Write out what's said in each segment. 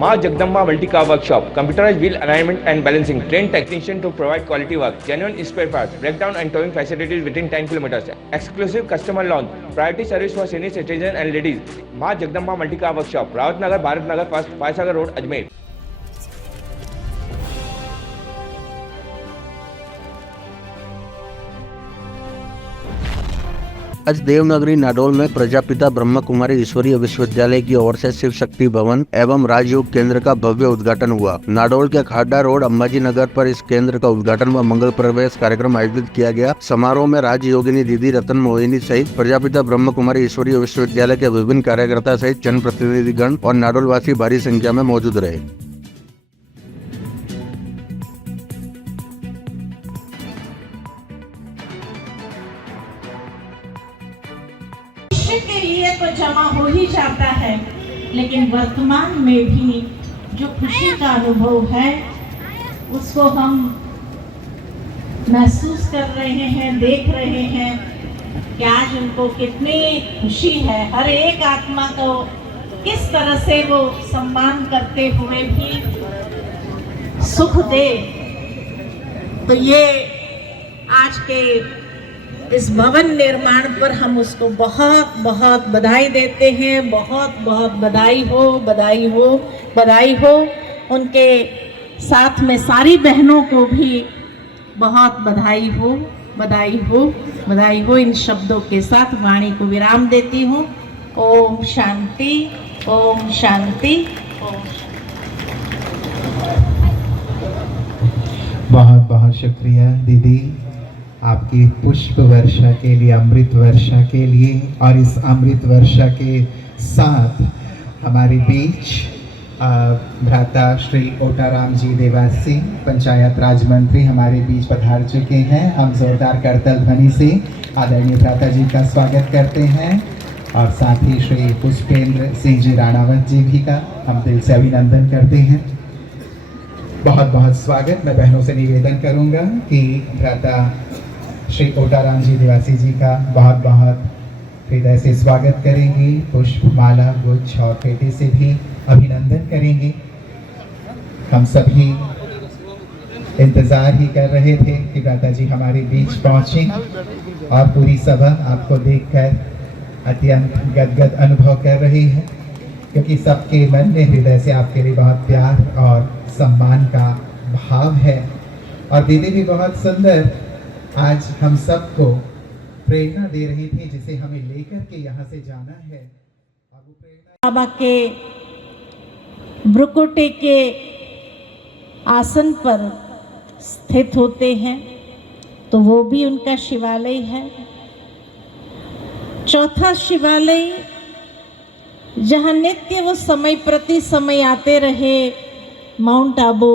माँ Jagdamba multi car workshop, computerized wheel alignment and balancing, trained technician to provide quality work, genuine spare parts, breakdown and towing facilities within 10 kilometers, exclusive customer lounge, priority service for senior citizens and ladies. माँ Jagdamba multi car workshop, Rawat Nagar, Bharat Nagar, first Foysagar road, Ajmer. आज देवनगरी नाडोल में प्रजापिता ब्रह्म कुमारी ईश्वरीय विश्वविद्यालय की ओर से शिव शक्ति भवन एवं राजयोग केंद्र का भव्य उद्घाटन हुआ। नाडोल के खाडा रोड अंबाजी नगर पर इस केंद्र का उद्घाटन व मंगल प्रवेश कार्यक्रम आयोजित किया गया। समारोह में राजयोगिनी दीदी रतन मोहिनी सहित प्रजापिता ब्रह्म कुमारी ईश्वरीय विश्वविद्यालय के विभिन्न कार्यकर्ता सहित जनप्रतिनिधिगण और नाडोल वासी भारी संख्या में मौजूद रहे। के लिए तो जमा हो ही जाता है, लेकिन वर्तमान में भी जो खुशी का अनुभव है उसको हम महसूस कर रहे हैं, देख रहे हैं कि आज उनको कितनी खुशी है। हर एक आत्मा को किस तरह से वो सम्मान करते हुए भी सुख दे। तो ये आज के इस भवन निर्माण पर हम उसको बहुत बहुत बधाई देते हैं। बहुत बहुत बधाई हो, बधाई हो, बधाई हो। उनके साथ में सारी बहनों को भी बहुत बधाई हो, बधाई हो, बधाई हो। इन शब्दों के साथ वाणी को विराम देती हूँ। ओम शांति, ओम शांति, ओम बहुत बहुत शुक्रिया दीदी आपकी पुष्प वर्षा के लिए, अमृत वर्षा के लिए। और इस अमृत वर्षा के साथ हमारे बीच भ्राता श्री ओटाराम जी देवासी पंचायत राज मंत्री हमारे बीच पधार चुके हैं। हम जोरदार करतल ध्वनि से आदरणीय भ्राता जी का स्वागत करते हैं और साथ ही श्री पुष्पेंद्र सिंह जी राणावत जी भी का हम दिल से अभिनंदन करते हैं। बहुत बहुत स्वागत। मैं बहनों से निवेदन करूंगा कि भ्राता श्री ओटाराम जी देवासी जी का बहुत बहुत हृदय से स्वागत करेंगे, पुष्प माला गुच्छ और पेटे से भी अभिनंदन करेंगे। हम सभी इंतजार ही कर रहे थे कि भ्राता जी हमारे बीच पहुंचे और पूरी सभा आपको देखकर अत्यंत गदगद अनुभव कर रही है, क्योंकि सबके मन में हृदय से आपके लिए बहुत प्यार और सम्मान का भाव है। और दीदी भी बहुत सुंदर आज हम सबको प्रेरणा दे रही थी, जिसे हमें लेकर के यहाँ से जाना है। बाबा के भ्रुकुटी के आसन पर स्थित होते हैं, तो वो भी उनका शिवालय है। चौथा शिवालय जहाँ नित्य वो समय प्रति समय आते रहे, माउंट आबू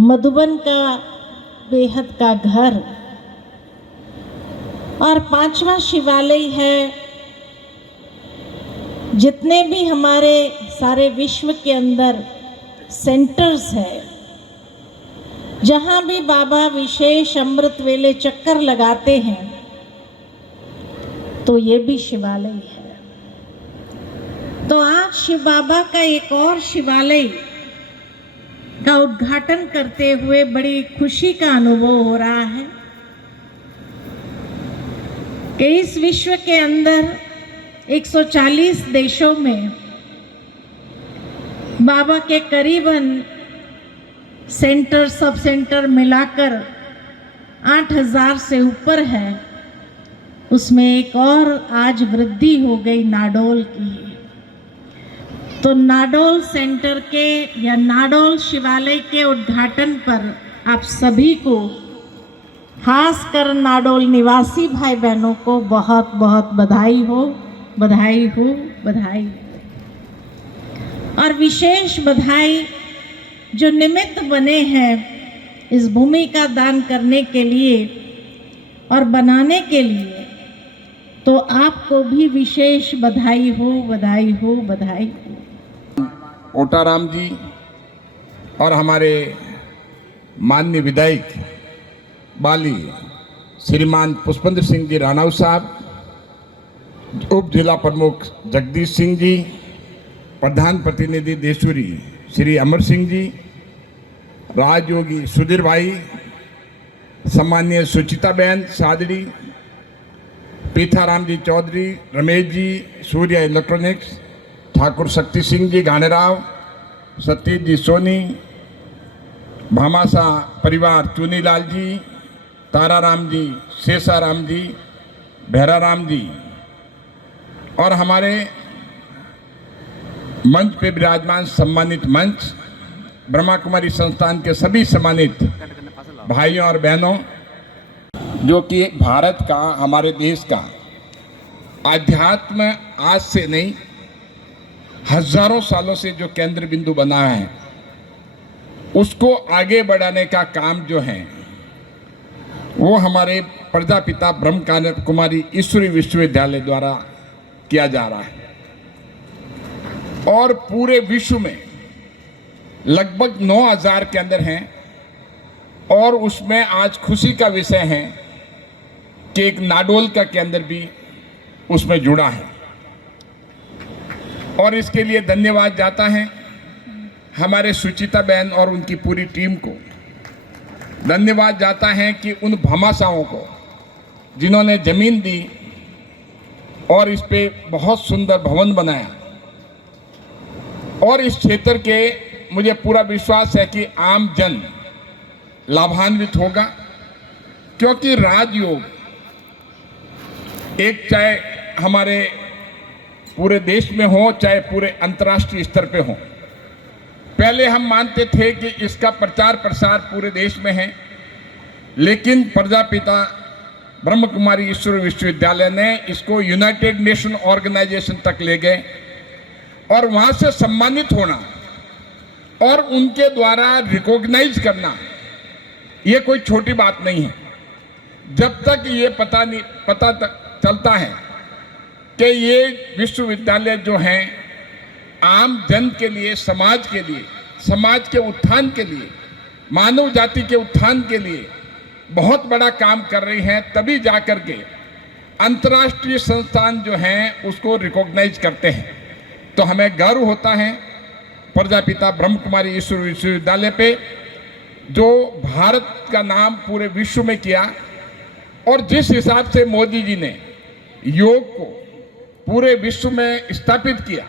मधुबन का बेहद का घर। और पांचवा शिवालय है, जितने भी हमारे सारे विश्व के अंदर सेंटर्स है, जहाँ भी बाबा विशेष अमृत वेले चक्कर लगाते हैं, तो ये भी शिवालय है। तो आज शिव बाबा का एक और शिवालय का उद्घाटन करते हुए बड़ी खुशी का अनुभव हो रहा है कि इस विश्व के अंदर 140 देशों में बाबा के करीबन सेंटर सब सेंटर मिलाकर 8000 से ऊपर है। उसमें एक और आज वृद्धि हो गई नाडोल की। तो नाडोल सेंटर के या नाडोल शिवालय के उद्घाटन पर आप सभी को, खासकर नाडोल निवासी भाई बहनों को बहुत बहुत बधाई हो, बधाई हो, बधाई। और विशेष बधाई जो निमित्त बने हैं इस भूमि का दान करने के लिए और बनाने के लिए, तो आपको भी विशेष बधाई हो, बधाई हो, बधाई हो। ओटाराम जी और हमारे माननीय विधायक बाली श्रीमान पुष्पेंद्र सिंह जी राणावत साहब, उप जिला प्रमुख जगदीश सिंह जी, प्रधान प्रतिनिधि देशूरी श्री अमर सिंह जी, राजयोगी सुधीर भाई, सम्मान्य सुचिता बहन सादड़ी, पीथाराम जी चौधरी, रमेश जी सूर्य इलेक्ट्रॉनिक्स, ठाकुर शक्ति सिंह जी गानेराव, सतीश जी सोनी, भामासा परिवार चुनीलाल जी, ताराराम जी, शेषाराम जी, भैराराम जी और हमारे मंच पे विराजमान सम्मानित मंच, ब्रह्मा कुमारी संस्थान के सभी सम्मानित भाइयों और बहनों, जो कि भारत का, हमारे देश का आध्यात्म आज से नहीं हजारों सालों से जो केंद्र बिंदु बना है, उसको आगे बढ़ाने का काम जो है वो हमारे प्रजापिता ब्रह्म कुमारी ईश्वरीय विश्वविद्यालय द्वारा किया जा रहा है। और पूरे विश्व में लगभग 9000 केंद्र हैं और उसमें आज खुशी का विषय है कि एक नाडोल का केंद्र भी उसमें जुड़ा है। और इसके लिए धन्यवाद जाता है हमारे सुचिता बहन और उनकी पूरी टीम को। धन्यवाद जाता है कि उन भामाशाहों को जिन्होंने जमीन दी और इस पे बहुत सुंदर भवन बनाया। और इस क्षेत्र के मुझे पूरा विश्वास है कि आम जन लाभान्वित होगा, क्योंकि राजयोग एक चाहे हमारे पूरे देश में हो चाहे पूरे अंतर्राष्ट्रीय स्तर पे हो, पहले हम मानते थे कि इसका प्रचार प्रसार पूरे देश में है, लेकिन प्रजापिता ब्रह्म कुमारी ईश्वर विश्वविद्यालय ने इसको यूनाइटेड नेशन ऑर्गेनाइजेशन तक ले गए और वहां से सम्मानित होना और उनके द्वारा रिकॉग्नाइज करना ये कोई छोटी बात नहीं है। जब तक ये पता चलता है कि ये विश्वविद्यालय जो हैं आम जन के लिए, समाज के लिए, समाज के उत्थान के लिए, मानव जाति के उत्थान के लिए बहुत बड़ा काम कर रही हैं, तभी जाकर के अंतर्राष्ट्रीय संस्थान जो हैं उसको रिकॉग्नाइज करते हैं। तो हमें गर्व होता है प्रजापिता ब्रह्म कुमारी ईश्वर विश्वविद्यालय पे, जो भारत का नाम पूरे विश्व में किया। और जिस हिसाब से मोदी जी ने योग को पूरे विश्व में स्थापित किया,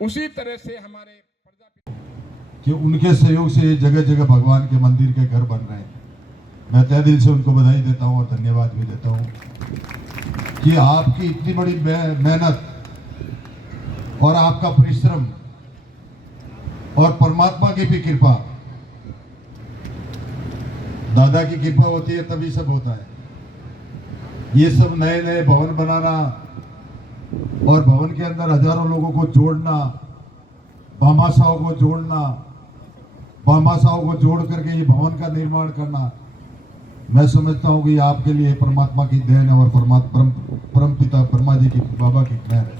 उसी तरह से हमारे कि उनके सहयोग से जगह जगह भगवान के मंदिर के घर बन रहे हैं। मैं तहे दिल से उनको बधाई देता हूं और धन्यवाद भी देता हूं कि आपकी इतनी बड़ी मेहनत और आपका परिश्रम और परमात्मा की भी कृपा, दादा की कृपा होती है तभी सब होता है। ये सब नए नए भवन बनाना और भवन के अंदर हजारों लोगों को जोड़ना, भामाशाहों को जोड़ना, भामाशाहों को जोड़ करके ये भवन का निर्माण करना, मैं समझता हूं कि आपके लिए परमात्मा की देन है और परम पिता ब्रह्मा जी की, बाबा की मेहर है।